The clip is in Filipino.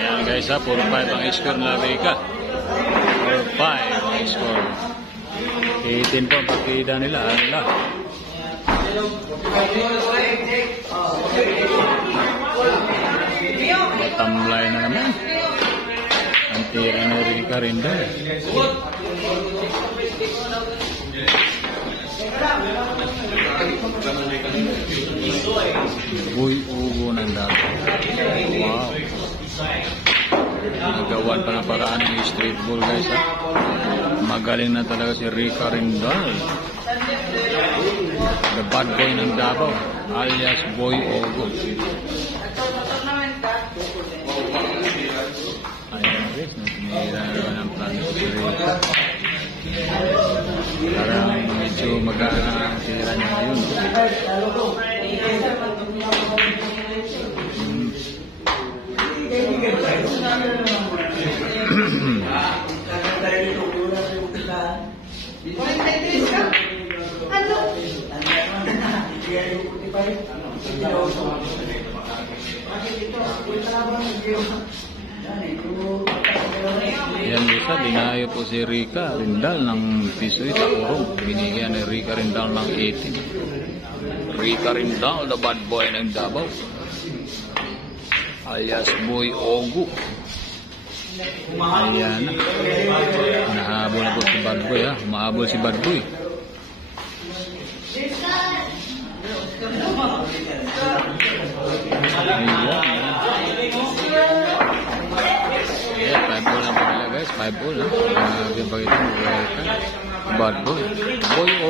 Ayan guys ha, 4-5 ang score na Rika. 4-5 ang score. 18 po ang partida nila. Ala. Matamlay na naman. Ang tira ni Rika Rindal. Boy Ugo ng dati. Wow. Nagawan pa ng paraan ng street ball guys ha. Magaling na talaga si Rika Rindal. The bad boy ng Davao alias Boy Ugo. Ayan guys, natinira naman ang plano si Rika. Parang medyo magana ang tira niya ngayon. Yan bisa, dinayo po si Rika Rindal ng pisoy takurong. Binigyan ni Rika Rindal ng 18. Rika Rindal, the bad boy ng Davao alias Boy Ugo. Ayan na. Nahabol na po si bad boy ha. Mahabol si bad boy. Ayan. 5 ball na po nila guys. 5 ball ha. Bad boy. Boy Ugo.